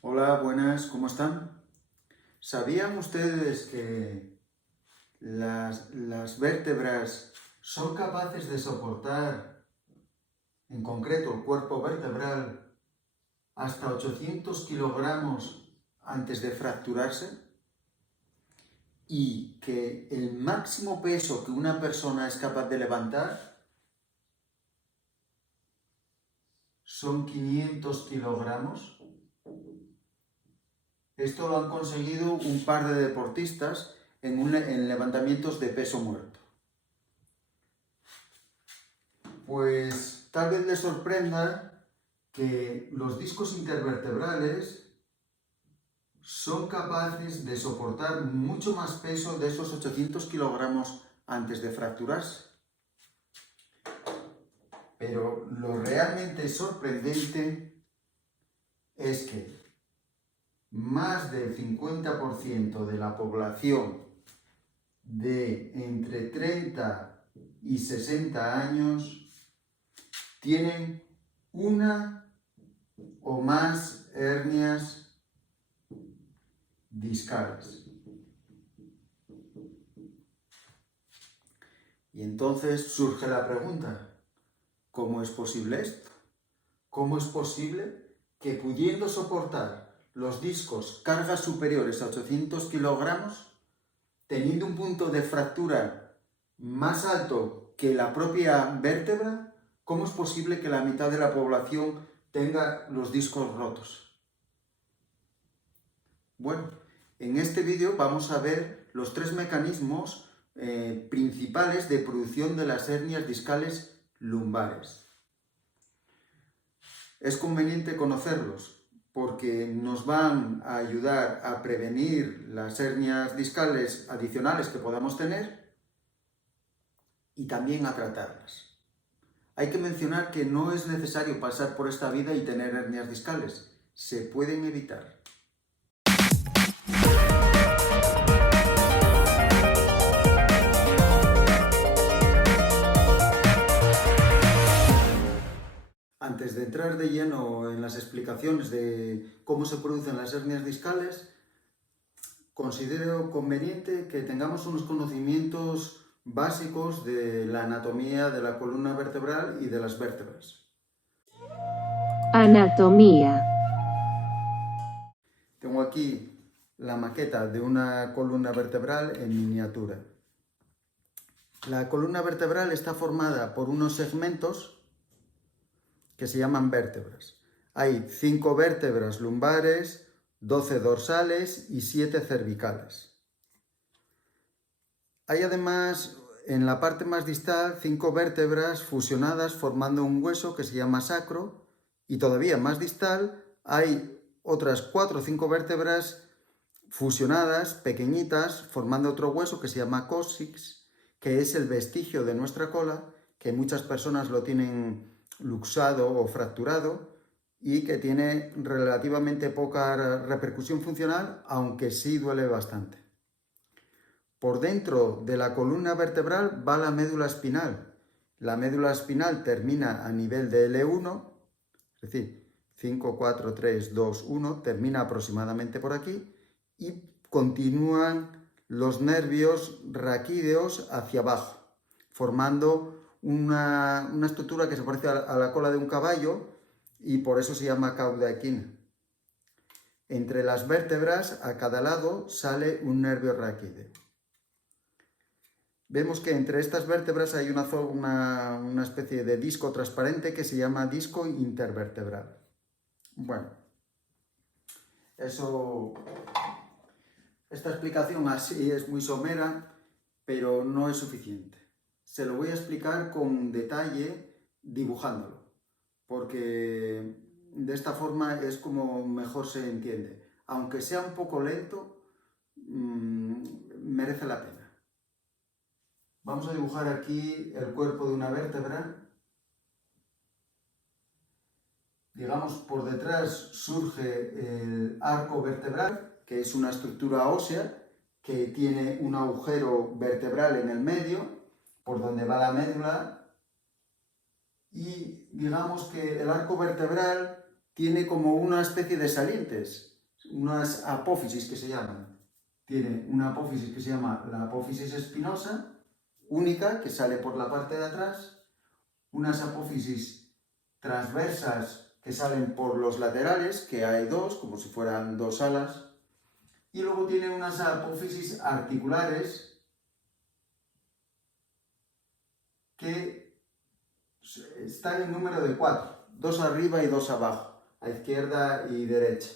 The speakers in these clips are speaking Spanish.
Hola, buenas, ¿cómo están? ¿Sabían ustedes que las vértebras son capaces de soportar, en concreto el cuerpo vertebral, hasta 800 kilogramos antes de fracturarse? Y que el máximo peso que una persona es capaz de levantar son 500 kilogramos. Esto lo han conseguido un par de deportistas en levantamientos de peso muerto. Pues tal vez les sorprenda que los discos intervertebrales son capaces de soportar mucho más peso de esos 800 kilogramos antes de fracturarse. Pero lo realmente sorprendente es que más del 50% de la población de entre 30 y 60 años tienen una o más hernias discales. Y entonces surge la pregunta, ¿cómo es posible esto? ¿Cómo es posible que pudiendo soportar los discos cargas superiores a 800 kilogramos, teniendo un punto de fractura más alto que la propia vértebra, cómo es posible que la mitad de la población tenga los discos rotos? Bueno, en este vídeo vamos a ver los tres mecanismos principales de producción de las hernias discales lumbares. Es conveniente conocerlos porque nos van a ayudar a prevenir las hernias discales adicionales que podamos tener y también a tratarlas. Hay que mencionar que no es necesario pasar por esta vida y tener hernias discales, se pueden evitar. Antes de entrar de lleno en las explicaciones de cómo se producen las hernias discales, considero conveniente que tengamos unos conocimientos básicos de la anatomía de la columna vertebral y de las vértebras. Anatomía. Tengo aquí la maqueta de una columna vertebral en miniatura. La columna vertebral está formada por unos segmentos que se llaman vértebras. Hay 5 vértebras lumbares, 12 dorsales y 7 cervicales. Hay además en la parte más distal 5 vértebras fusionadas formando un hueso que se llama sacro, y todavía más distal hay otras 4 o 5 vértebras fusionadas, pequeñitas, formando otro hueso que se llama cóccix, que es el vestigio de nuestra cola, que muchas personas lo tienen luxado o fracturado y que tiene relativamente poca repercusión funcional, aunque sí duele bastante. Por dentro de la columna vertebral va la médula espinal. La médula espinal termina a nivel de L1, es decir, 5, 4, 3, 2, 1, termina aproximadamente por aquí y continúan los nervios raquídeos hacia abajo, formando una estructura que se parece a la cola de un caballo y por eso se llama cauda equina. Entre las vértebras, a cada lado, sale un nervio raquídeo. Vemos que entre estas vértebras hay una especie de disco transparente que se llama disco intervertebral. Bueno, esta explicación así es muy somera, pero no es suficiente. Se lo voy a explicar con detalle dibujándolo, porque de esta forma es como mejor se entiende. Aunque sea un poco lento, merece la pena. Vamos a dibujar aquí el cuerpo de una vértebra. Digamos, por detrás surge el arco vertebral, que es una estructura ósea que tiene un agujero vertebral en el medio, por donde va la médula, y digamos que el arco vertebral tiene como una especie de salientes, unas apófisis que se llaman. Tiene una apófisis que se llama la apófisis espinosa, única, que sale por la parte de atrás, unas apófisis transversas que salen por los laterales, que hay dos, como si fueran dos alas, y luego tiene unas apófisis articulares que están en número de 4, dos arriba y dos abajo, a izquierda y derecha.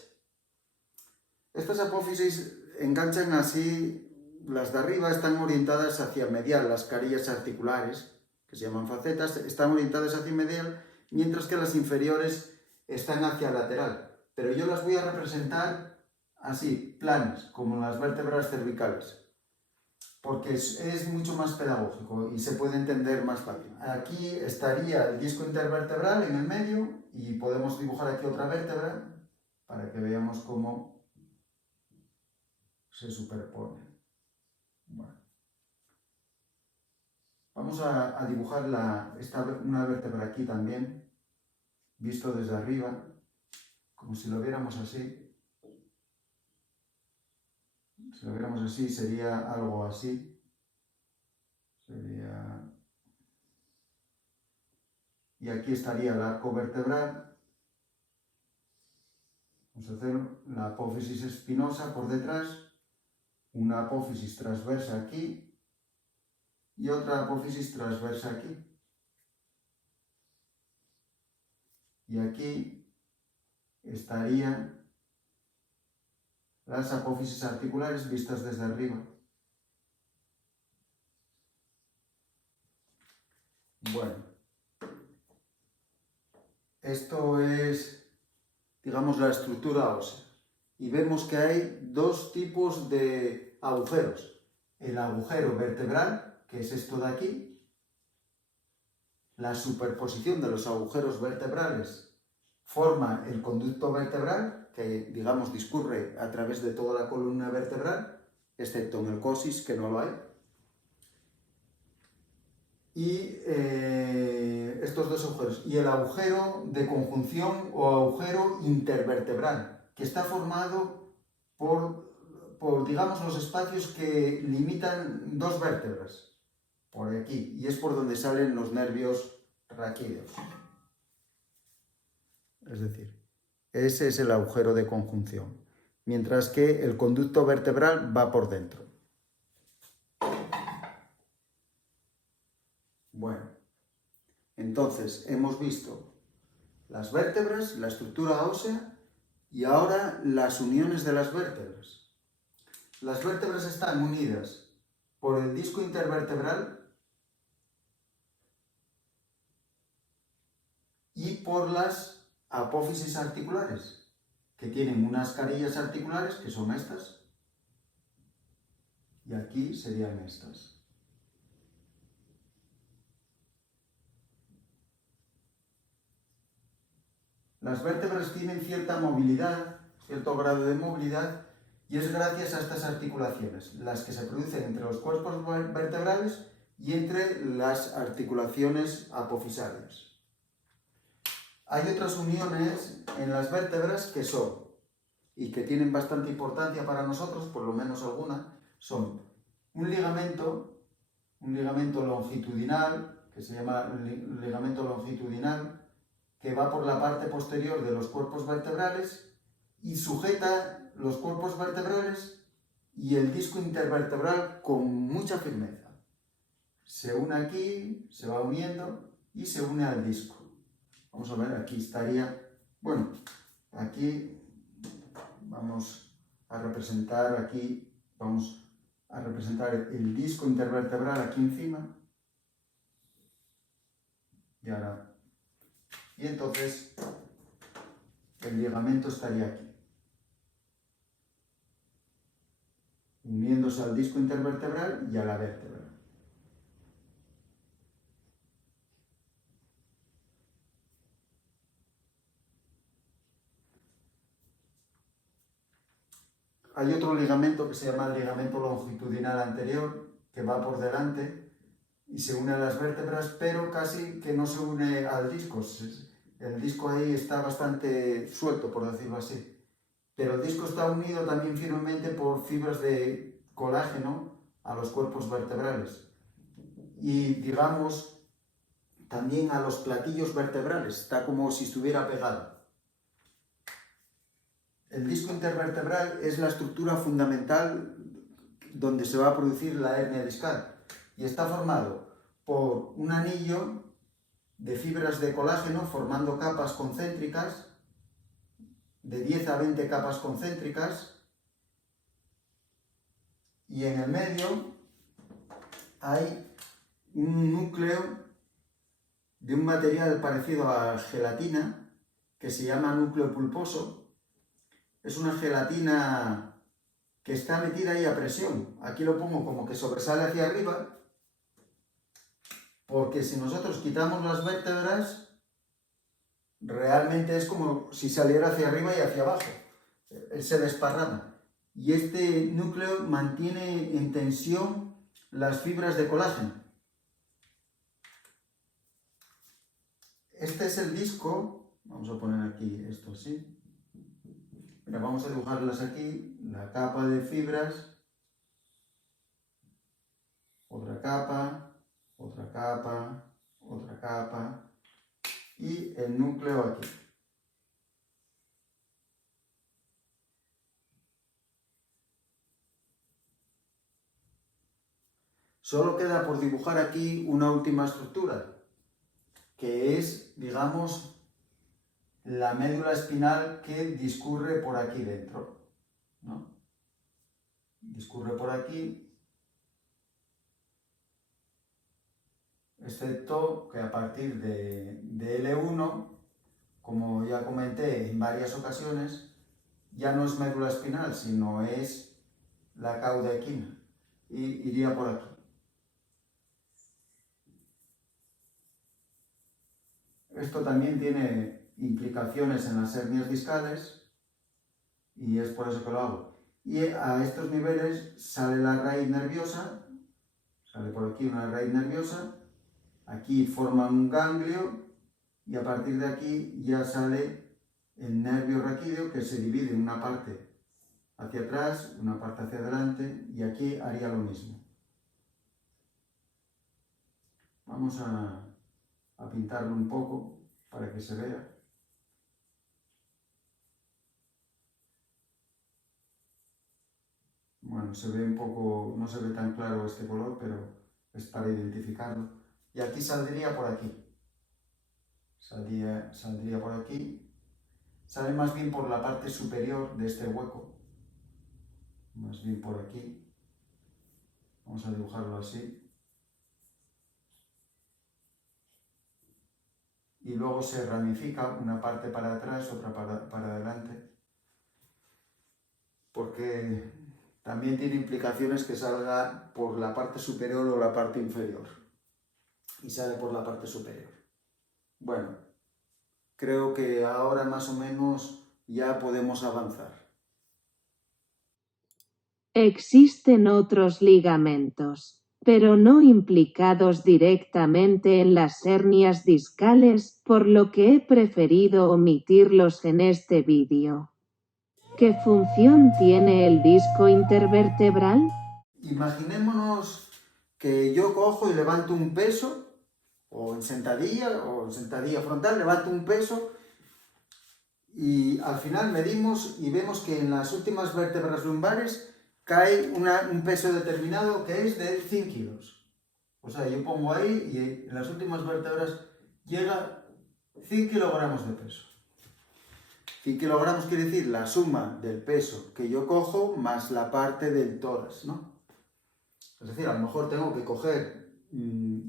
Estas apófisis enganchan así, las de arriba están orientadas hacia medial, las carillas articulares, que se llaman facetas, están orientadas hacia medial, mientras que las inferiores están hacia lateral. Pero yo las voy a representar así, planas, como las vértebras cervicales, porque es mucho más pedagógico y se puede entender más fácil. Aquí estaría el disco intervertebral en el medio y podemos dibujar aquí otra vértebra para que veamos cómo se superpone. Bueno. Vamos a dibujar una vértebra aquí también, visto desde arriba, como si lo viéramos así. Si lo viéramos así, sería algo así. Y aquí estaría el arco vertebral. Vamos a hacer la apófisis espinosa por detrás, una apófisis transversa aquí y otra apófisis transversa aquí. Y aquí estarían las apófisis articulares vistas desde arriba. Bueno, esto es, digamos, la estructura ósea. Y vemos que hay dos tipos de agujeros. El agujero vertebral, que es esto de aquí. La superposición de los agujeros vertebrales forma el conducto vertebral, que, digamos, discurre a través de toda la columna vertebral, excepto en el coxis, que no lo hay. Y estos dos agujeros. Y el agujero de conjunción o agujero intervertebral, que está formado por, digamos, los espacios que limitan dos vértebras, por aquí, y es por donde salen los nervios raquídeos. Es decir, ese es el agujero de conjunción, mientras que el conducto vertebral va por dentro. Bueno, entonces hemos visto las vértebras, la estructura ósea y ahora las uniones de las vértebras. Las vértebras están unidas por el disco intervertebral y por las apófisis articulares, que tienen unas carillas articulares, que son estas, y aquí serían estas. Las vértebras tienen cierta movilidad, cierto grado de movilidad, y es gracias a estas articulaciones, las que se producen entre los cuerpos vertebrales y entre las articulaciones apofisarias. Hay otras uniones en las vértebras que son, y que tienen bastante importancia para nosotros, por lo menos alguna, son un ligamento longitudinal, que se llama ligamento longitudinal, que va por la parte posterior de los cuerpos vertebrales y sujeta los cuerpos vertebrales y el disco intervertebral con mucha firmeza. Se une aquí, se va uniendo y se une al disco. Vamos a ver, aquí estaría, bueno, aquí vamos a representar el disco intervertebral aquí encima. Y entonces el ligamento estaría aquí, uniéndose al disco intervertebral y a la vértebra. Hay otro ligamento que se llama el ligamento longitudinal anterior, que va por delante y se une a las vértebras, pero casi que no se une al disco. el disco ahí está bastante suelto, por decirlo así. Pero el disco está unido también firmemente por fibras de colágeno a los cuerpos vertebrales. Y digamos, también a los platillos vertebrales, está como si estuviera pegado. El disco intervertebral es la estructura fundamental donde se va a producir la hernia discal y está formado por un anillo de fibras de colágeno formando capas concéntricas, de 10 a 20 capas concéntricas, y en el medio hay un núcleo de un material parecido a gelatina que se llama núcleo pulposo. Es una gelatina que está metida ahí a presión. Aquí lo pongo como que sobresale hacia arriba, porque si nosotros quitamos las vértebras, realmente es como si saliera hacia arriba y hacia abajo. Él se desparrama. Y este núcleo mantiene en tensión las fibras de colágeno. Este es el disco. Vamos a poner aquí esto así. Mira, vamos a dibujarlas aquí. La capa de fibras. Otra capa. Otra capa. Otra capa. Y el núcleo aquí. Solo queda por dibujar aquí una última estructura, que es, digamos, la médula espinal que discurre por aquí dentro, ¿no? Discurre por aquí, excepto que a partir de L1, como ya comenté en varias ocasiones, ya no es médula espinal, sino es la cauda equina, y iría por aquí. Esto también tiene implicaciones en las hernias discales y es por eso que lo hago. Y a estos niveles sale la raíz nerviosa, sale por aquí una raíz nerviosa, aquí forma un ganglio y a partir de aquí ya sale el nervio raquídeo, que se divide en una parte hacia atrás, una parte hacia adelante, y aquí haría lo mismo. Vamos a pintarlo un poco para que se vea. Bueno, se ve un poco, no se ve tan claro este color, pero es para identificarlo. Y aquí saldría por aquí. Saldría por aquí. Sale más bien por la parte superior de este hueco. Más bien por aquí. Vamos a dibujarlo así. Y luego se ramifica una parte para atrás, otra para adelante. Porque también tiene implicaciones que salga por la parte superior o la parte inferior. Y sale por la parte superior. Bueno, creo que ahora más o menos ya podemos avanzar. Existen otros ligamentos, pero no implicados directamente en las hernias discales, por lo que he preferido omitirlos en este vídeo. ¿Qué función tiene el disco intervertebral? Imaginémonos que yo cojo y levanto un peso, o en sentadilla frontal, levanto un peso y al final medimos y vemos que en las últimas vértebras lumbares cae un peso determinado que es de 100 kilos. O sea, yo pongo ahí y en las últimas vértebras llega 100 kilogramos de peso. 100 kilogramos quiere decir la suma del peso que yo cojo más la parte del tórax, ¿no? Es decir, a lo mejor tengo que coger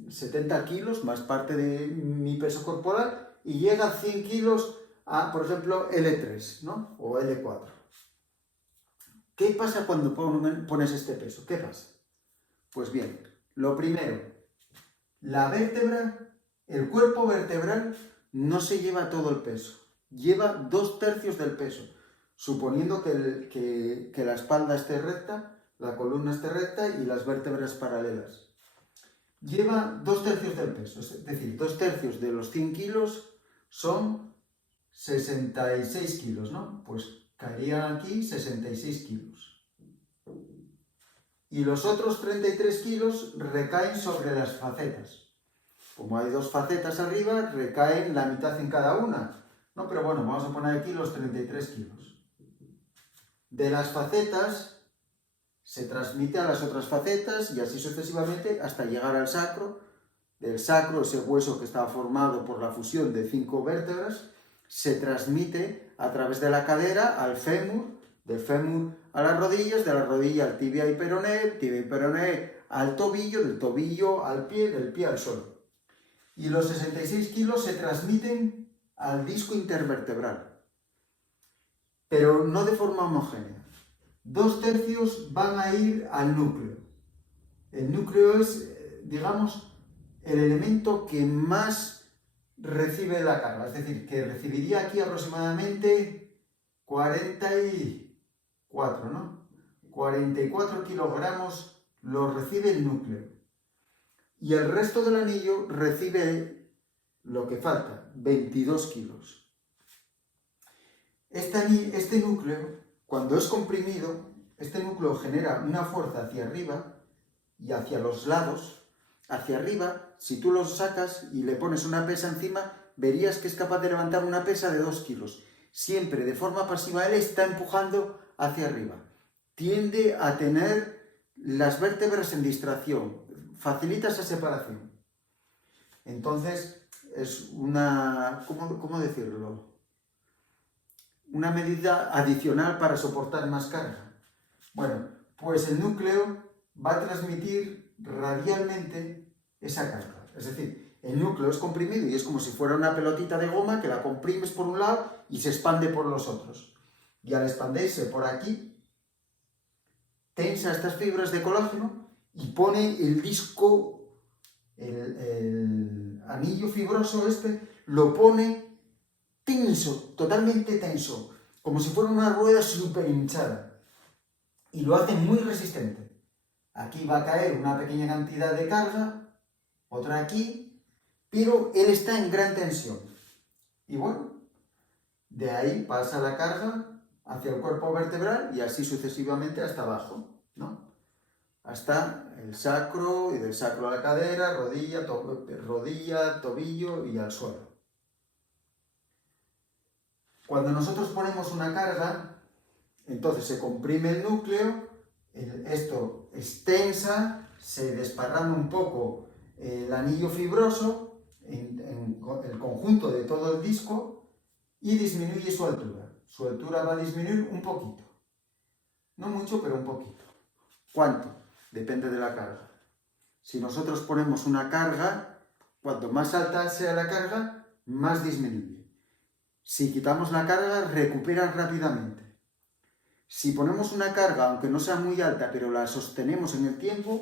70 kilos más parte de mi peso corporal y llega a 100 kilos a, por ejemplo, L3, ¿no? O L4. ¿Qué pasa cuando pones este peso? ¿Qué pasa? Pues bien, lo primero, la vértebra, el cuerpo vertebral no se lleva todo el peso, lleva 2/3 del peso, suponiendo que la espalda esté recta, la columna esté recta y las vértebras paralelas. Lleva 2/3 del peso, es decir, 2/3 de los 100 kilos son 66 kilos, ¿no? Pues caerían aquí 66 kilos. Y los otros 33 kilos recaen sobre las facetas. Como hay dos facetas arriba, recaen la mitad en cada una, ¿no? Pero bueno, vamos a poner aquí los 33 kilos. De las facetas se transmite a las otras facetas y así sucesivamente hasta llegar al sacro. Del sacro, ese hueso que está formado por la fusión de 5 vértebras, se transmite a través de la cadera al fémur, del fémur a las rodillas, de la rodilla al tibia y peroné al tobillo, del tobillo al pie, del pie al suelo. Y los 66 kilos se transmiten al disco intervertebral, pero no de forma homogénea. 2/3 van a ir al núcleo. El núcleo es, digamos, el elemento que más recibe la carga, es decir, que recibiría aquí aproximadamente 44, ¿no? 44 kilogramos los recibe el núcleo. Y el resto del anillo recibe lo que falta, 22 kilos. Este núcleo, cuando es comprimido, este núcleo genera una fuerza hacia arriba y hacia los lados. Hacia arriba, si tú lo sacas y le pones una pesa encima, verías que es capaz de levantar una pesa de 2 kilos. Siempre de forma pasiva él está empujando hacia arriba. Tiende a tener las vértebras en distracción, facilita esa separación. Entonces es una, ¿cómo decirlo? Una medida adicional para soportar más carga. Bueno, pues el núcleo va a transmitir radialmente esa carga. Es decir, el núcleo es comprimido y es como si fuera una pelotita de goma que la comprimes por un lado y se expande por los otros. Y al expandirse por aquí, tensa estas fibras de colágeno y pone el disco, el anillo fibroso lo pone tenso, totalmente tenso, como si fuera una rueda súper hinchada. Y lo hace muy resistente. Aquí va a caer una pequeña cantidad de carga, otra aquí, pero él está en gran tensión. Y bueno, de ahí pasa la carga hacia el cuerpo vertebral y así sucesivamente hasta abajo, ¿no? Hasta el sacro y del sacro a la cadera, rodilla, tobillo y al suelo. Cuando nosotros ponemos una carga, entonces se comprime el núcleo, esto extensa, se desparrama un poco el anillo fibroso, en el conjunto de todo el disco, y disminuye su altura. Su altura va a disminuir un poquito. No mucho, pero un poquito. ¿Cuánto? Depende de la carga. Si nosotros ponemos una carga, cuanto más alta sea la carga, más disminuye. Si quitamos la carga, recupera rápidamente. Si ponemos una carga, aunque no sea muy alta, pero la sostenemos en el tiempo,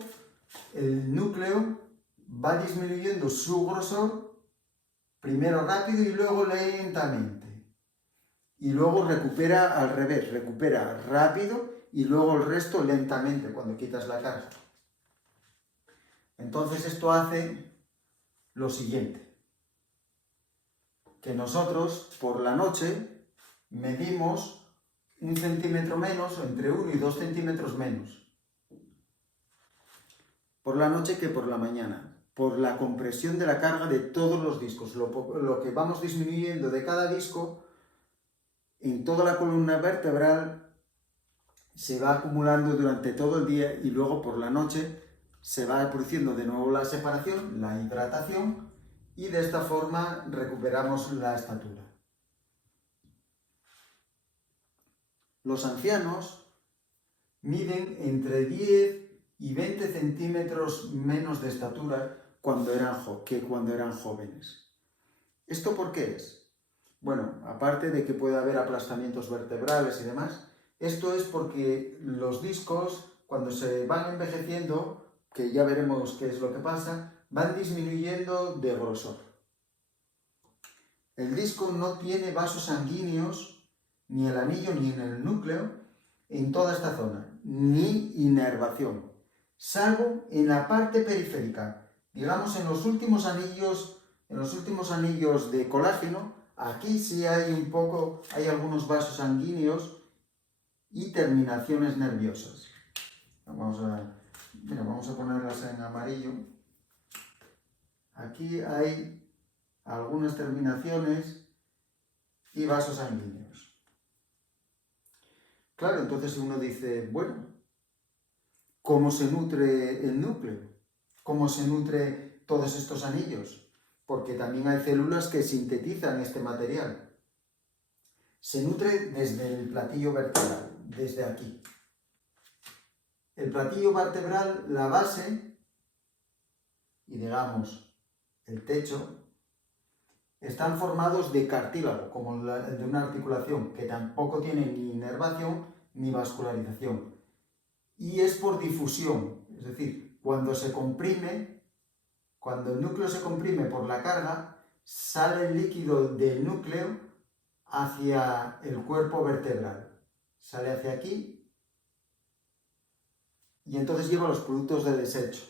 el núcleo va disminuyendo su grosor, primero rápido y luego lentamente. Y luego recupera al revés, recupera rápido y luego el resto lentamente cuando quitas la carga. Entonces esto hace lo siguiente, que nosotros por la noche medimos 1 centímetro menos o entre 1 y 2 centímetros menos por la noche que por la mañana, por la compresión de la carga de todos los discos. Lo que vamos disminuyendo de cada disco en toda la columna vertebral se va acumulando durante todo el día y luego por la noche se va produciendo de nuevo la separación, la hidratación, y de esta forma recuperamos la estatura. Los ancianos miden entre 10 y 20 centímetros menos de estatura que cuando eran jóvenes. ¿Esto por qué es? Bueno, aparte de que puede haber aplastamientos vertebrales y demás, esto es porque los discos, cuando se van envejeciendo, que ya veremos qué es lo que pasa, van disminuyendo de grosor. El disco no tiene vasos sanguíneos, ni el anillo ni en el núcleo, en toda esta zona, ni inervación, salvo en la parte periférica, digamos en los últimos anillos de colágeno, Aquí sí hay algunos vasos sanguíneos y terminaciones nerviosas. Vamos a ponerlas en amarillo. Aquí hay algunas terminaciones y vasos sanguíneos. Claro, entonces uno dice, bueno, ¿cómo se nutre el núcleo? ¿Cómo se nutre todos estos anillos? Porque también hay células que sintetizan este material. Se nutre desde el platillo vertebral, desde aquí. El platillo vertebral, la base y digamos el techo, están formados de cartílago, como el de una articulación, que tampoco tiene ni inervación ni vascularización. Y es por difusión, es decir, cuando el núcleo se comprime por la carga, sale el líquido del núcleo hacia el cuerpo vertebral. Sale hacia aquí y entonces lleva los productos de desecho.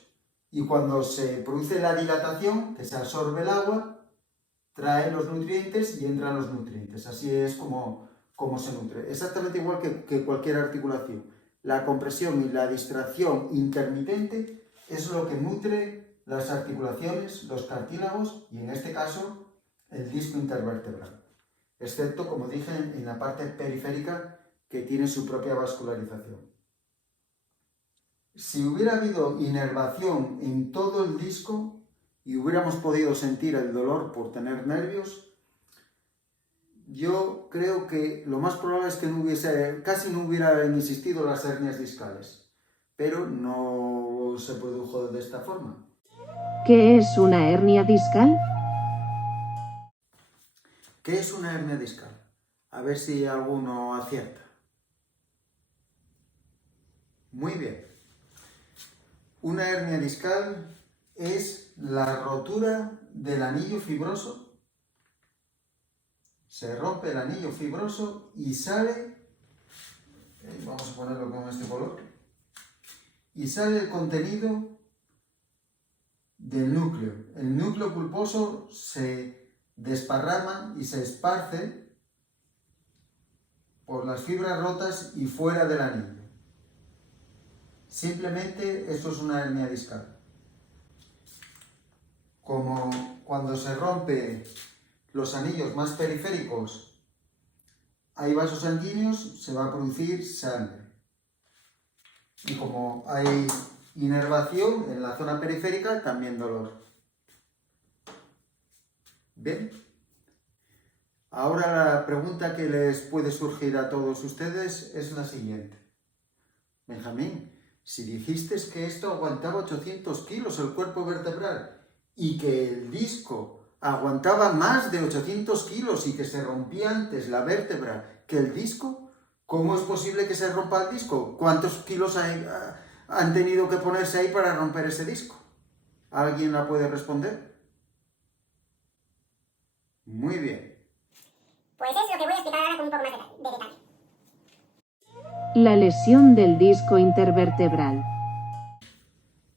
Y cuando se produce la dilatación, que se absorbe el agua, trae los nutrientes y entran los nutrientes. Así es como se nutre. Exactamente igual que cualquier articulación. La compresión y la distracción intermitente es lo que nutre las articulaciones, los cartílagos y en este caso el disco intervertebral. Excepto, como dije, en la parte periférica que tiene su propia vascularización. Si hubiera habido inervación en todo el disco y hubiéramos podido sentir el dolor por tener nervios, yo creo que lo más probable es que casi no hubieran existido las hernias discales, pero no se produjo de esta forma. ¿Qué es una hernia discal? ¿Qué es una hernia discal? A ver si alguno acierta. Muy bien. Una hernia discal es la rotura del anillo fibroso. Se rompe el anillo fibroso y sale, vamos a ponerlo con este color, y sale el contenido del núcleo. El núcleo pulposo se desparrama y se esparce por las fibras rotas y fuera del anillo. Simplemente esto es una hernia discal. Como cuando se rompe los anillos más periféricos, hay vasos sanguíneos, se va a producir sangre. Y como hay inervación en la zona periférica, también dolor. Bien. Ahora la pregunta que les puede surgir a todos ustedes es la siguiente. Benjamín, si dijiste que esto aguantaba 800 kilos el cuerpo vertebral y que el disco aguantaba más de 800 kilos y que se rompía antes la vértebra que el disco, ¿cómo es posible que se rompa el disco? ¿Cuántos kilos han tenido que ponerse ahí para romper ese disco? ¿Alguien la puede responder? Muy bien. Pues es lo que voy a explicar ahora con un poco más de detalle. La lesión del disco intervertebral.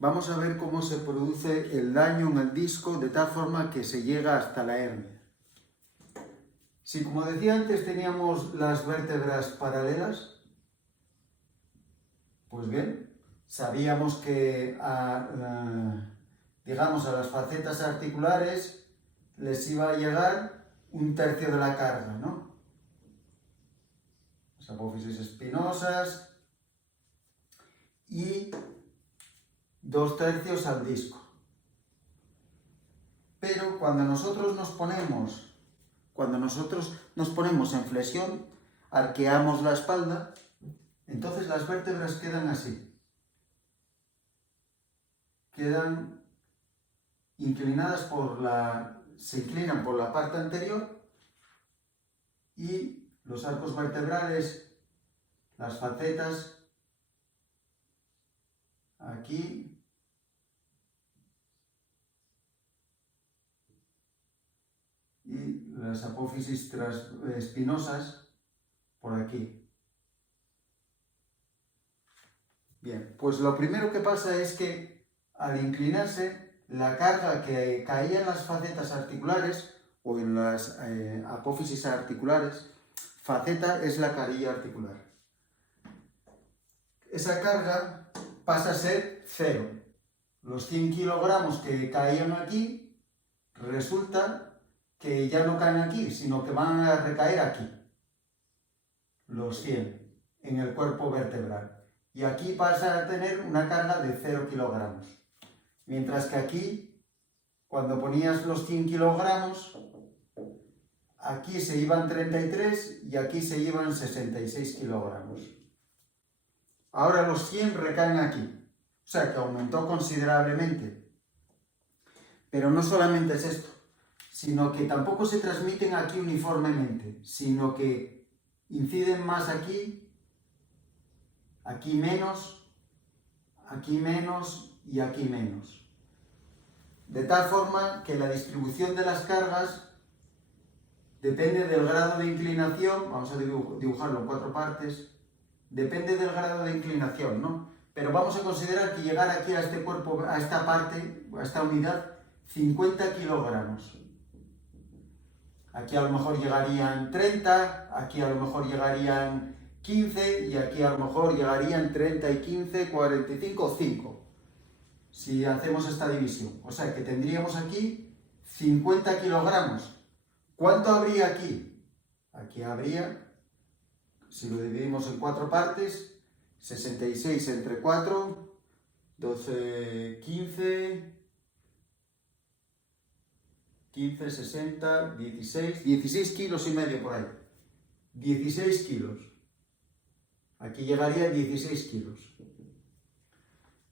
Vamos a ver cómo se produce el daño en el disco de tal forma que se llega hasta la hernia. Si, como decía antes, teníamos las vértebras paralelas, pues bien, sabíamos que digamos, a las facetas articulares les iba a llegar 1/3 de la carga, ¿no? Las apófisis espinosas y 2/3 al disco. Pero cuando nosotros nos ponemos en flexión, arqueamos la espalda, entonces las vértebras quedan así. Quedan inclinadas se inclinan por la parte anterior y los arcos vertebrales, las facetas, aquí y las apófisis espinosas por aquí. Bien, pues lo primero que pasa es que al inclinarse, la carga que caía en las facetas articulares o en las apófisis articulares. Faceta es la carilla articular. Esa carga pasa a ser 0. Los 100 kilogramos que caían aquí, resulta que ya no caen aquí, sino que van a recaer aquí. Los 100 en el cuerpo vertebral. Y aquí pasa a tener una carga de 0 kilogramos. Mientras que aquí, cuando ponías los 100 kilogramos, aquí se iban 33 y aquí se iban 66 kilogramos. Ahora los 100 recaen aquí. O sea que aumentó considerablemente. Pero no solamente es esto, sino que tampoco se transmiten aquí uniformemente, sino que inciden más aquí, aquí menos y aquí menos. De tal forma que la distribución de las cargas depende del grado de inclinación, vamos a dibujarlo en 4 partes, depende del grado de inclinación, ¿no? Pero vamos a considerar que llegar aquí a este cuerpo, a esta parte, a esta unidad, 50 kilogramos. Aquí a lo mejor llegarían 30, aquí a lo mejor llegarían 15 y aquí a lo mejor llegarían 30 y 15, 45, 5. Si hacemos esta división. O sea que tendríamos aquí 50 kilogramos. ¿Cuánto habría aquí? Aquí habría, si lo dividimos en 4 partes, 66 entre 4, 12, 15, 60, 16 kilos y medio por ahí. 16 kilos. Aquí llegaría 16 kilos.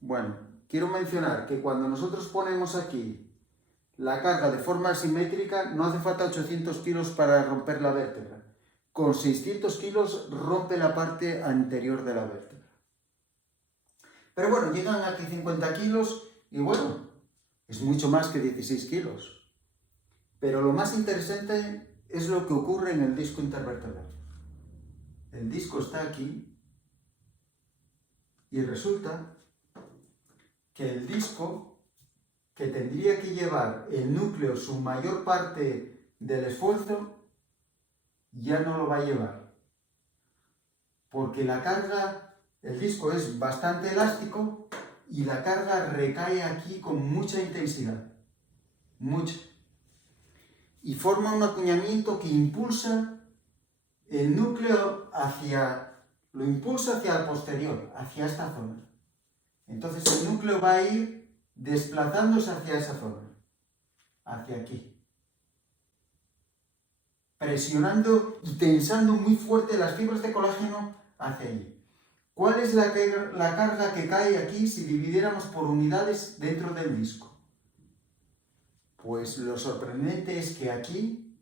Bueno, quiero mencionar que cuando nosotros ponemos aquí la carga de forma simétrica, no hace falta 800 kilos para romper la vértebra. Con 600 kilos rompe la parte anterior de la vértebra. Pero bueno, llegan aquí 50 kilos y bueno, es mucho más que 16 kilos. Pero lo más interesante es lo que ocurre en el disco intervertebral. El disco está aquí y resulta que el disco, que tendría que llevar el núcleo su mayor parte del esfuerzo, ya no lo va a llevar. Porque la carga, el disco es bastante elástico y la carga recae aquí con mucha intensidad. Mucha. Y forma un acuñamiento que impulsa el núcleo lo impulsa hacia el posterior, hacia esta zona. Entonces el núcleo va a ir desplazándose hacia esa zona, hacia aquí. Presionando y tensando muy fuerte las fibras de colágeno hacia allí. ¿Cuál es la carga que cae aquí si dividiéramos por unidades dentro del disco? Pues lo sorprendente es que aquí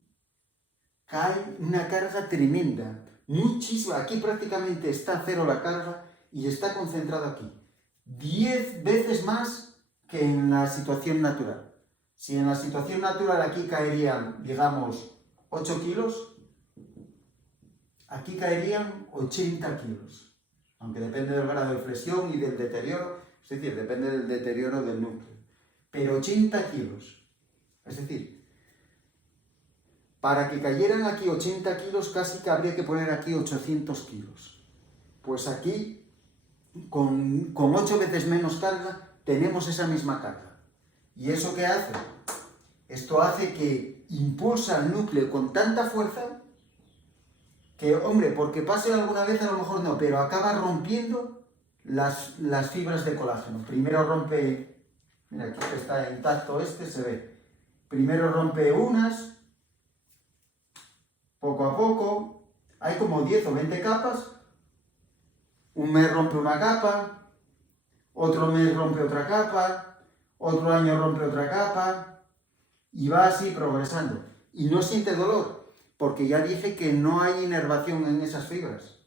cae una carga tremenda, muchísima. Aquí prácticamente está 0 la carga y está concentrada aquí. 10 veces más que en la situación natural. Si en la situación natural aquí caerían, digamos, 8 kilos, aquí caerían 80 kilos. Aunque depende del grado de flexión y del deterioro, es decir, depende del deterioro del núcleo. Pero 80 kilos. Es decir, para que cayeran aquí 80 kilos, casi que habría que poner aquí 800 kilos. Pues aquí, con 8 veces menos carga, tenemos esa misma carga. ¿Y eso qué hace? Esto hace que impulsa el núcleo con tanta fuerza que, hombre, porque pase alguna vez a lo mejor no, pero acaba rompiendo las fibras de colágeno. Primero rompe, mira aquí que está intacto se ve. Primero rompe unas, poco a poco, hay como 10 o 20 capas, un mes rompe una capa, otro mes rompe otra capa, otro año rompe otra capa, y va así progresando. Y no siente dolor, porque ya dije que no hay inervación en esas fibras.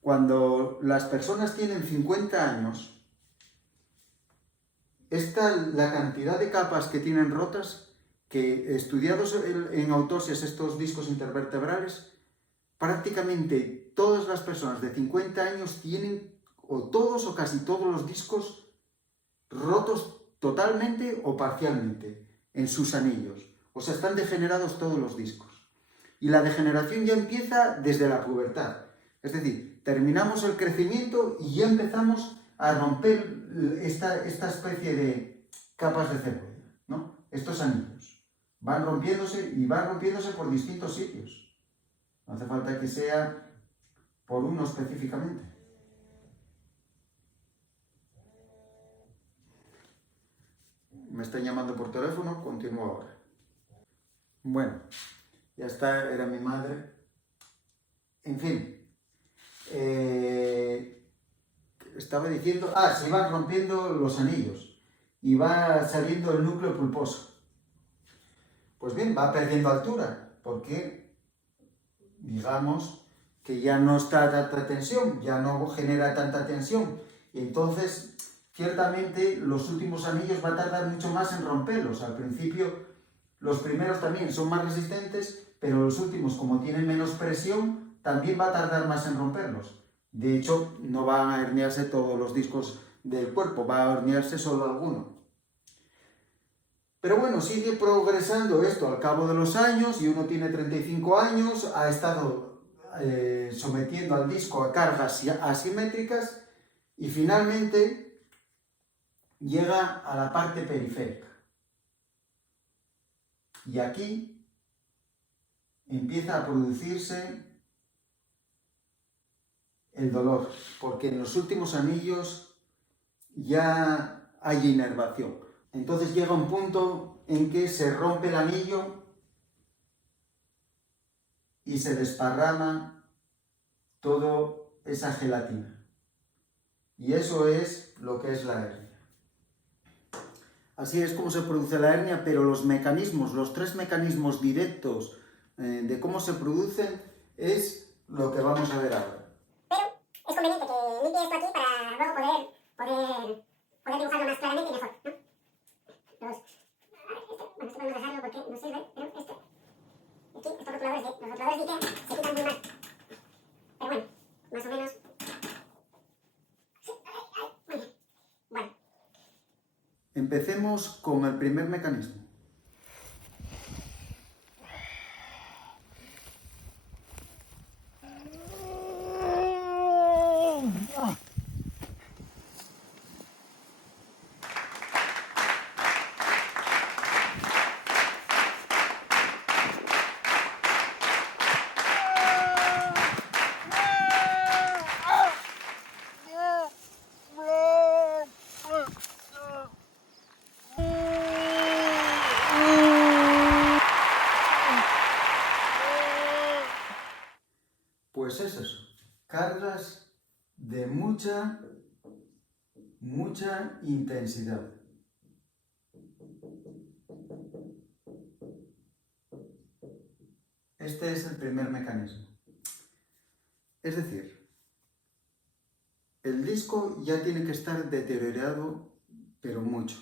Cuando las personas tienen 50 años, la cantidad de capas que tienen rotas, que estudiados en autopsias estos discos intervertebrales, prácticamente todas las personas de 50 años tienen o todos o casi todos los discos rotos totalmente o parcialmente en sus anillos. O sea, están degenerados todos los discos. Y la degeneración ya empieza desde la pubertad. Es decir, terminamos el crecimiento y ya empezamos a romper esta especie de capas de cebolla, ¿no? Estos anillos. Van rompiéndose y van rompiéndose por distintos sitios. No hace falta que sea por uno específicamente. Me están llamando por teléfono, continúo ahora. Bueno, ya está, era mi madre. En fin, estaba diciendo, se van rompiendo los anillos y va saliendo el núcleo pulposo. Pues bien, va perdiendo altura, porque digamos que ya no está tanta tensión, ya no genera tanta tensión, y entonces ciertamente los últimos anillos va a tardar mucho más en romperlos. Al principio los primeros también son más resistentes, pero los últimos, como tienen menos presión, también va a tardar más en romperlos. De hecho, no van a herniarse todos los discos del cuerpo, va a herniarse solo alguno. Pero bueno, sigue progresando esto al cabo de los años, y uno tiene 35 años, ha estado sometiendo al disco a cargas asimétricas, y finalmente llega a la parte periférica. Y aquí empieza a producirse el dolor, porque en los últimos anillos ya hay inervación. Entonces llega un punto en que se rompe el anillo y se desparrama toda esa gelatina. Y eso es lo que es la hernia. Así es como se produce la hernia, pero los mecanismos, los 3 mecanismos directos de cómo se producen es lo que vamos a ver ahora. Pero es conveniente que limpie esto aquí para luego poder dibujarlo más claramente y mejor, ¿no? Bueno, esto podemos dejarlo porque no sirve, pero aquí, estos rotuladores de Ikea se quitan muy mal. Pero bueno, más o menos. Sí, muy bien. Bueno. Empecemos con el primer mecanismo. Pues es eso, cargas de mucha intensidad. Este es el primer mecanismo. Es decir, el disco ya tiene que estar deteriorado, pero mucho.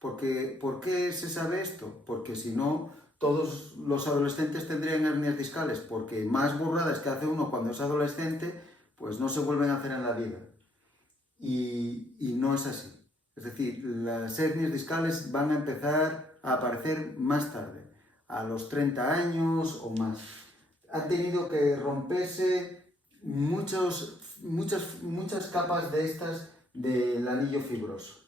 ¿Por qué se sabe esto? Porque si no, todos los adolescentes tendrían hernias discales, porque más burradas que hace uno cuando es adolescente, pues no se vuelven a hacer en la vida. Y no es así. Es decir, las hernias discales van a empezar a aparecer más tarde, a los 30 años o más. Han tenido que romperse muchas capas de estas del anillo fibroso.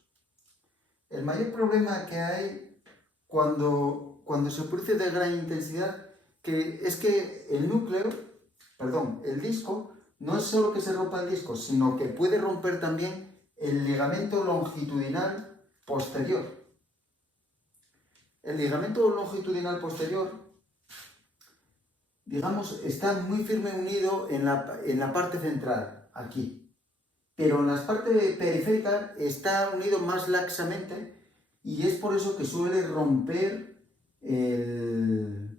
El mayor problema que hay cuando se produce de gran intensidad es que el disco, no es solo que se rompa el disco, sino que puede romper también el ligamento longitudinal posterior. El ligamento longitudinal posterior, digamos, está muy firme unido en la parte central, aquí. Pero en la parte periférica está unido más laxamente, y es por eso que suele romper el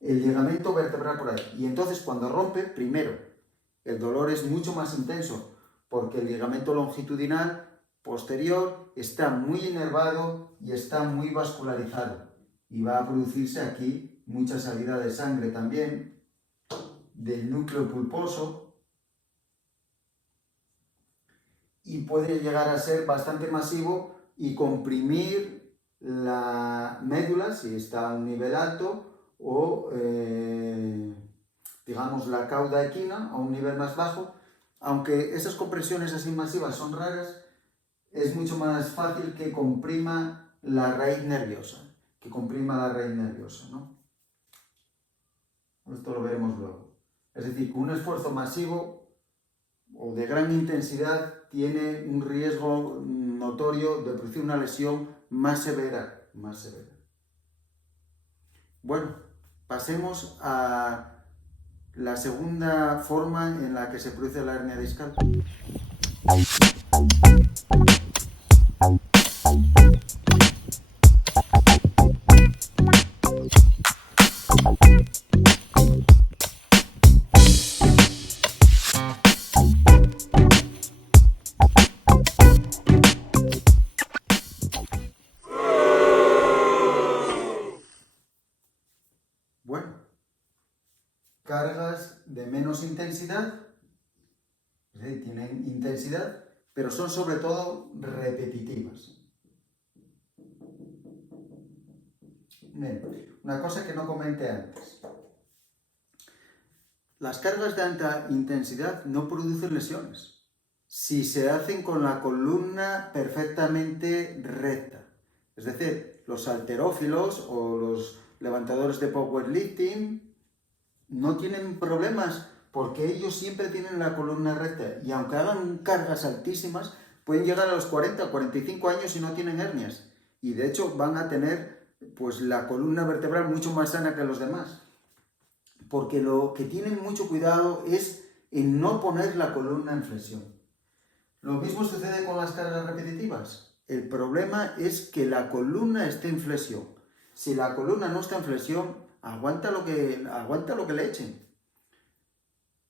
ligamento vertebral por ahí. Y entonces cuando rompe, primero, el dolor es mucho más intenso, porque el ligamento longitudinal posterior está muy inervado y está muy vascularizado. Y va a producirse aquí mucha salida de sangre también del núcleo pulposo, y puede llegar a ser bastante masivo y comprimir la médula, si está a un nivel alto, o digamos la cauda equina a un nivel más bajo. Aunque esas compresiones así masivas son raras, es mucho más fácil que comprima la raíz nerviosa, ¿no? Esto lo veremos luego. Es decir, que un esfuerzo masivo o de gran intensidad tiene un riesgo notorio de producir una lesión más severa. Bueno, pasemos a la segunda forma en la que se produce la hernia discal. Bueno, cargas de menos intensidad, es decir, tienen intensidad, pero son sobre todo repetitivas. Bien, una cosa que no comenté antes. Las cargas de alta intensidad no producen lesiones si se hacen con la columna perfectamente recta. Es decir, los halterófilos o los levantadores de powerlifting no tienen problemas porque ellos siempre tienen la columna recta y aunque hagan cargas altísimas pueden llegar a los 40 o 45 años y no tienen hernias y de hecho van a tener pues la columna vertebral mucho más sana que los demás, porque lo que tienen mucho cuidado es en no poner la columna en flexión. Lo mismo sucede con las cargas repetitivas. El problema es que la columna esté en flexión. Si la columna no está en flexión, aguanta lo que le echen.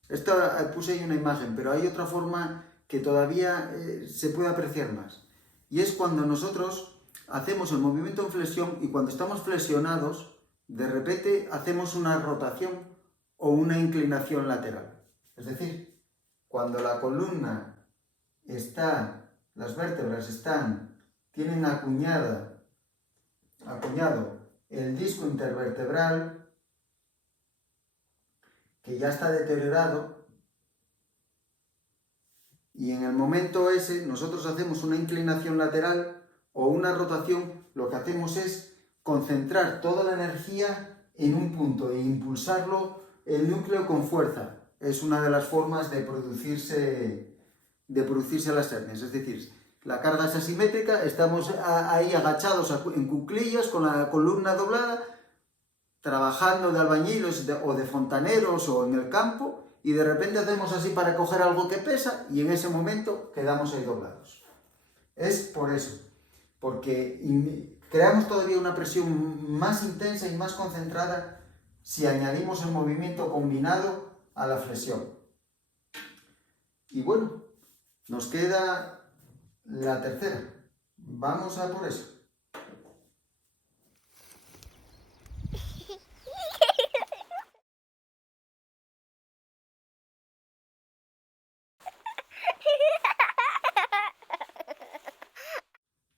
Esta puse ahí una imagen, pero hay otra forma que todavía se puede apreciar más. Y es cuando nosotros hacemos el movimiento en flexión y cuando estamos flexionados, de repente hacemos una rotación o una inclinación lateral. Es decir, cuando la columna las vértebras tienen acuñado el disco intervertebral, que ya está deteriorado, y en el momento ese nosotros hacemos una inclinación lateral o una rotación, lo que hacemos es concentrar toda la energía en un punto e impulsarlo el núcleo con fuerza. Es una de las formas de producirse las hernias, es decir, la carga es asimétrica, estamos ahí agachados en cuclillas con la columna doblada, trabajando de albañiles o de fontaneros o en el campo, y de repente hacemos así para coger algo que pesa y en ese momento quedamos ahí doblados. Es por eso, porque creamos todavía una presión más intensa y más concentrada si añadimos el movimiento combinado a la flexión. Y bueno, nos queda la tercera. Vamos a por eso.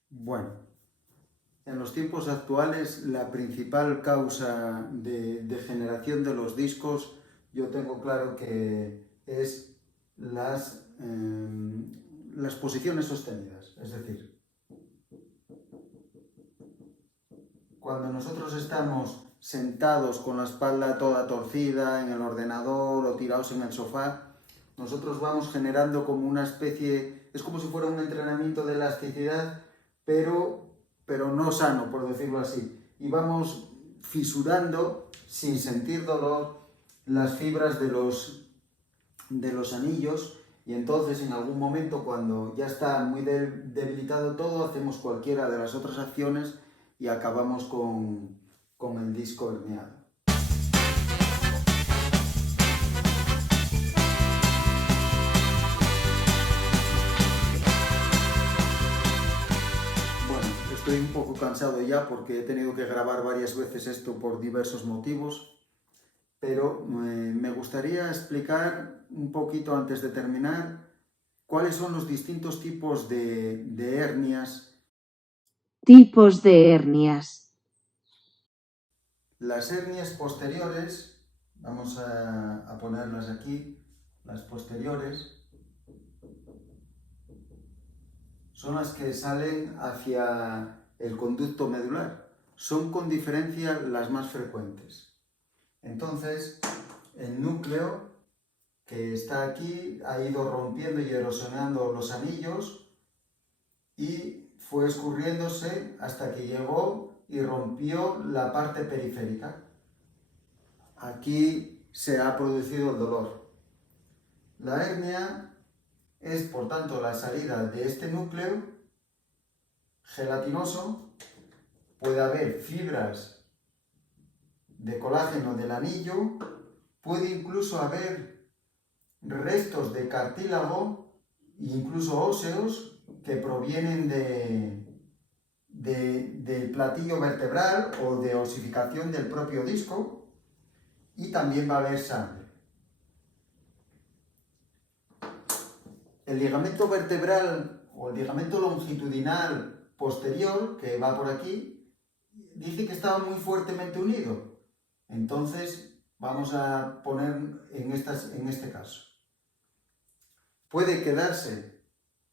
Bueno, en los tiempos actuales la principal causa de degeneración de los discos, yo tengo claro que es las posiciones sostenidas. Es decir, cuando nosotros estamos sentados con la espalda toda torcida en el ordenador o tirados en el sofá, nosotros vamos generando como una especie, es como si fuera un entrenamiento de elasticidad, pero no sano, por decirlo así. Y vamos fisurando, sin sentir dolor, las fibras de los anillos, y entonces en algún momento, cuando ya está muy debilitado todo, hacemos cualquiera de las otras acciones y acabamos con el disco herniado. Estoy un poco cansado ya porque he tenido que grabar varias veces esto por diversos motivos, pero me gustaría explicar un poquito antes de terminar cuáles son los distintos tipos de hernias Tipos de hernias. Las hernias posteriores, vamos a ponerlas aquí, las posteriores, son las que salen hacia el conducto medular. Son con diferencia las más frecuentes. Entonces, el núcleo que está aquí ha ido rompiendo y erosionando los anillos y fue escurriéndose hasta que llegó y rompió la parte periférica. Aquí se ha producido el dolor. La hernia es, por tanto, la salida de este núcleo gelatinoso. Puede haber fibras de colágeno del anillo, puede incluso haber restos de cartílago e incluso óseos que provienen del platillo vertebral o de osificación del propio disco, y también va a haber sangre. El ligamento vertebral o el ligamento longitudinal posterior, que va por aquí, dice que estaba muy fuertemente unido. Entonces vamos a poner en este caso. Puede quedarse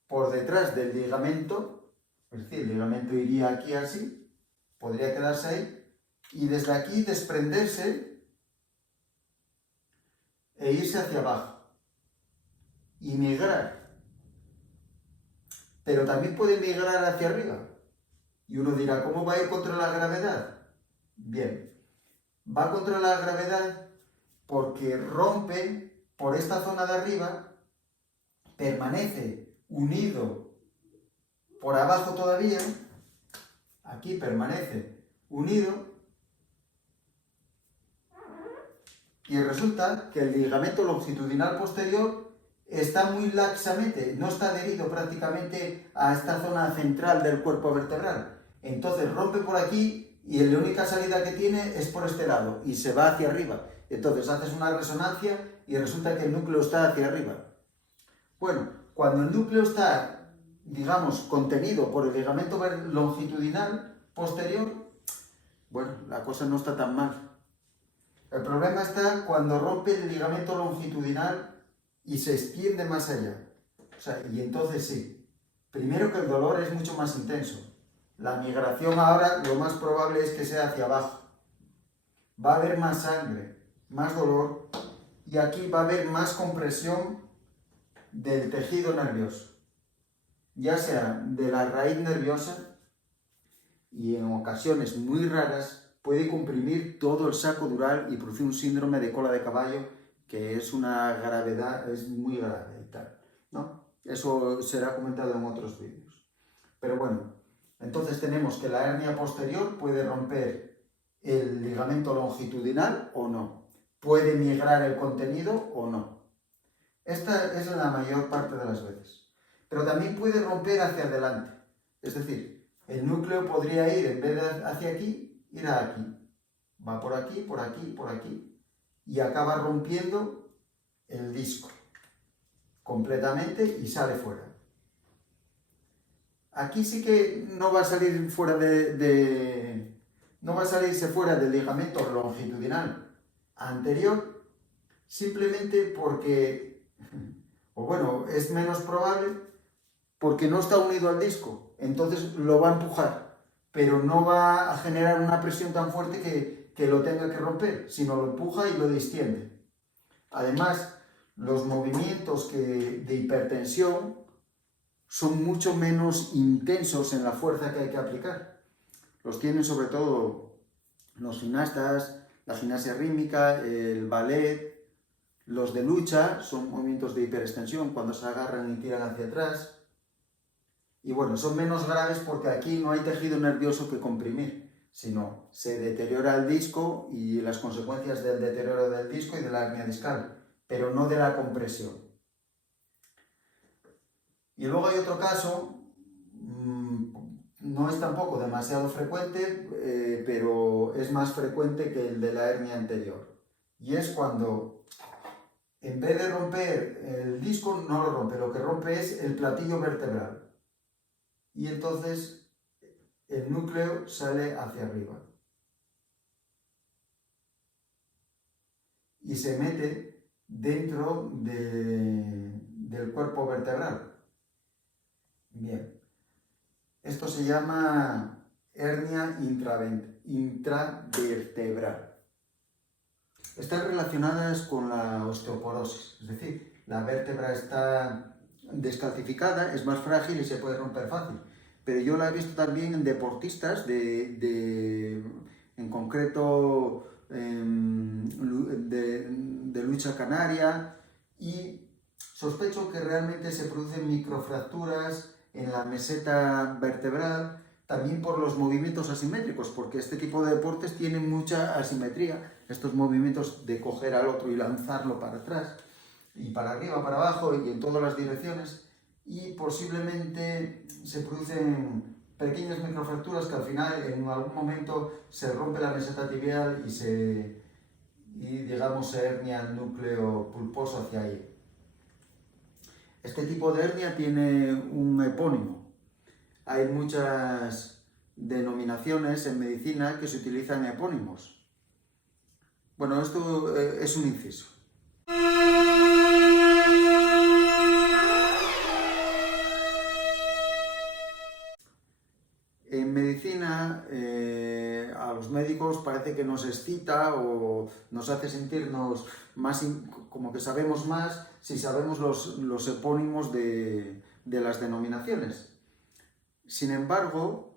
por detrás del ligamento, es decir, el ligamento iría aquí así, podría quedarse ahí, y desde aquí desprenderse e irse hacia abajo y migrar. Pero también puede migrar hacia arriba. Y uno dirá, ¿cómo va a ir contra la gravedad? Bien, va contra la gravedad porque rompe por esta zona de arriba, permanece unido por abajo todavía, aquí permanece unido, y resulta que el ligamento longitudinal posterior está muy laxamente, no está adherido prácticamente a esta zona central del cuerpo vertebral. Entonces rompe por aquí y la única salida que tiene es por este lado y se va hacia arriba. Entonces haces una resonancia y resulta que el núcleo está hacia arriba. Bueno, cuando el núcleo está, digamos, contenido por el ligamento longitudinal posterior, bueno, la cosa no está tan mal. El problema está cuando rompe el ligamento longitudinal y se extiende más allá. O sea, y entonces sí, primero que el dolor es mucho más intenso. La migración ahora lo más probable es que sea hacia abajo. Va a haber más sangre, más dolor, y aquí va a haber más compresión del tejido nervioso, ya sea de la raíz nerviosa, y en ocasiones muy raras puede comprimir todo el saco dural y producir un síndrome de cola de caballo, que es una gravedad, es muy grave y tal, ¿no? Eso será comentado en otros vídeos. Pero bueno, entonces tenemos que la hernia posterior puede romper el ligamento longitudinal o no, puede migrar el contenido o no. Esta es la mayor parte de las veces. Pero también puede romper hacia adelante, es decir, el núcleo podría ir, en vez de hacia aquí, ir a aquí. Va por aquí, por aquí, por aquí, y acaba rompiendo el disco completamente y sale fuera. Aquí sí que no va a salir fuera no va a salirse fuera del ligamento longitudinal anterior, simplemente porque, o bueno, es menos probable porque no está unido al disco, entonces lo va a empujar, pero no va a generar una presión tan fuerte que lo tenga que romper, sino lo empuja y lo distiende. Además, los movimientos de hipertensión son mucho menos intensos en la fuerza que hay que aplicar. Los tienen sobre todo los gimnastas, la gimnasia rítmica, el ballet. Los de lucha son movimientos de hiperextensión cuando se agarran y tiran hacia atrás. Y bueno, son menos graves porque aquí no hay tejido nervioso que comprimir, sino se deteriora el disco y las consecuencias del deterioro del disco y de la hernia discal, pero no de la compresión. Y luego hay otro caso, no es tampoco demasiado frecuente, pero es más frecuente que el de la hernia anterior. Y es cuando, en vez de romper el disco, no lo rompe, lo que rompe es el platillo vertebral. Y entonces el núcleo sale hacia arriba y se mete dentro del cuerpo vertebral. Bien, esto se llama hernia intravertebral. Están relacionadas con la osteoporosis, es decir, la vértebra está descalcificada, es más frágil y se puede romper fácil. Pero yo la he visto también en deportistas, en concreto de lucha canaria, y sospecho que realmente se producen microfracturas en la meseta vertebral, también por los movimientos asimétricos, porque este tipo de deportes tienen mucha asimetría, estos movimientos de coger al otro y lanzarlo para atrás, y para arriba, para abajo, y en todas las direcciones, y posiblemente se producen pequeñas microfracturas que al final, en algún momento, se rompe la meseta tibial y digamos, se hernia el núcleo pulposo hacia ahí. Este tipo de hernia tiene un epónimo. Hay muchas denominaciones en medicina que se utilizan epónimos. Bueno, esto es un inciso. En medicina, a los médicos parece que nos excita o nos hace sentirnos más, como que sabemos más si sabemos los epónimos de las denominaciones. Sin embargo,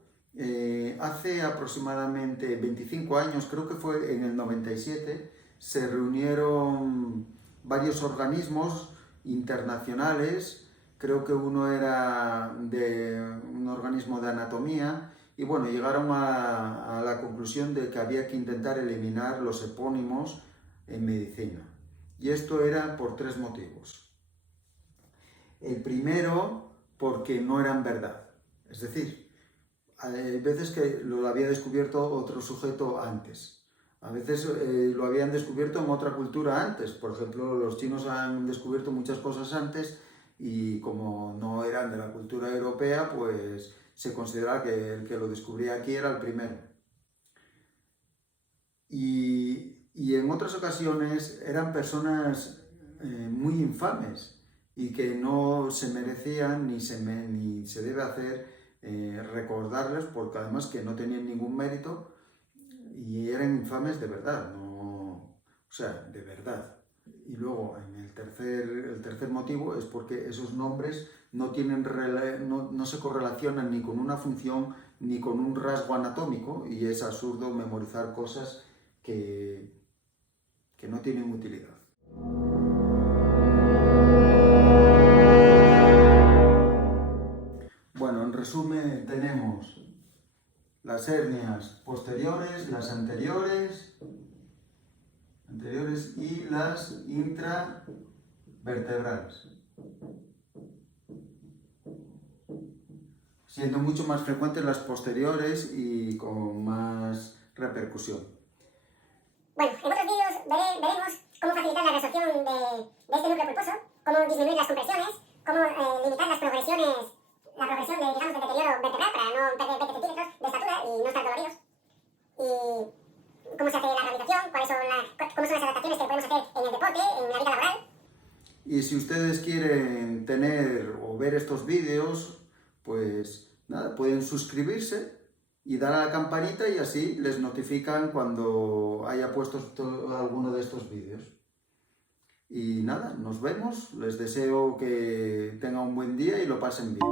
hace aproximadamente 25 años, creo que fue en el 97, se reunieron varios organismos internacionales. Creo que uno era de un organismo de anatomía y bueno, llegaron a la conclusión de que había que intentar eliminar los epónimos en medicina. Y esto era por 3 motivos. El primero, porque no eran verdad. Es decir, hay veces que lo había descubierto otro sujeto antes. A veces lo habían descubierto en otra cultura antes. Por ejemplo, los chinos han descubierto muchas cosas antes y como no eran de la cultura europea, pues se considera que el que lo descubría aquí era el primero. Y en otras ocasiones eran personas muy infames y que no se merecían ni se debe hacer recordarles, porque además que no tenían ningún mérito y eran infames de verdad, o sea, de verdad. Y luego, el tercer motivo es porque esos nombres no se correlacionan ni con una función ni con un rasgo anatómico y es absurdo memorizar cosas que no tienen utilidad. Bueno, en resumen tenemos las hernias posteriores, las anteriores y las intravertebrales, siendo mucho más frecuentes las posteriores y con más repercusión. Bueno, en otros vídeos veremos cómo facilitar la resorción de este núcleo pulposo, cómo disminuir las compresiones, cómo limitar la progresión de, digamos, del deterioro vertebral para no perder 20 centímetros de estatura y no estar doloridos. Y cómo se hace la rehabilitación, cómo son las adaptaciones que podemos hacer en el deporte, en la vida laboral. Y si ustedes quieren tener o ver estos vídeos, pues nada, pueden suscribirse y dar a la campanita y así les notifican cuando haya puesto alguno de estos vídeos. Y nada, nos vemos, les deseo que tengan un buen día y lo pasen bien.